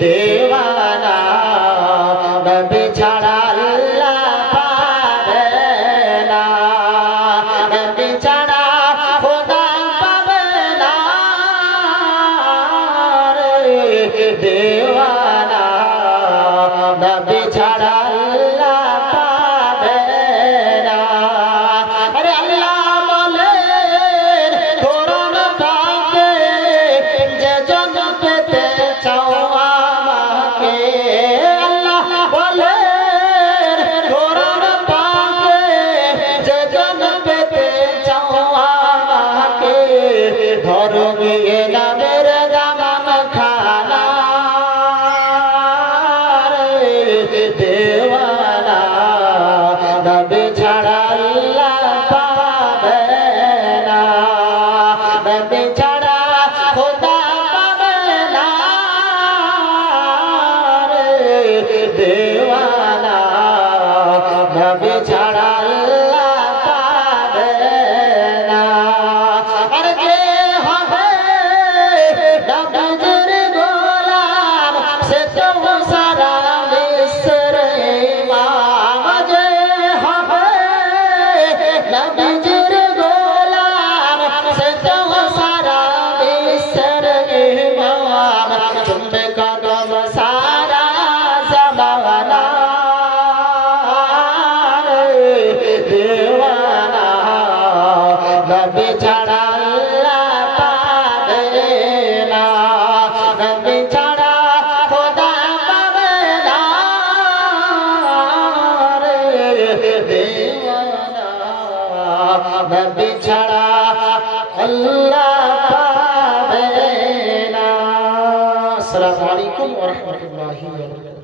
दीवाना नबी छाड़ा अल्लाह पावे ना नबी छाड़ा खुदा पावे ना रे दीवाना नबी छाड़ा अल्लाह पावे ना अरे अल्लाह बोले धोरण थाके जे जन पेते चावा के अल्लाह बोले धोरण थाके जे जन पेते चावा के धरो गए ना मेरे दामन खाना रे दीवाना नबी छाड़ा अल्लाह पावे ना नबी छाड़ा खुदा पावे ना रे दीवाना नबी छाड़ा अल्लाह पावे ना अरे जे হবে नबीर গোলাম সে তো সারা মিসর ইমাম যে হবে नबीर গোলাম সে তো সারা মিসর ইমাম তুমি কদম সারা জমানা दीवाना नबी छाड़ा अल्लाह पावे ना नबी छाड़ा खुदा पावे ना रे दीवाना नबी छाड़ा अल्लाह पावे ना। अस्सलामु अलैकुम व रहमतुल्लाहि व बरकातुहू।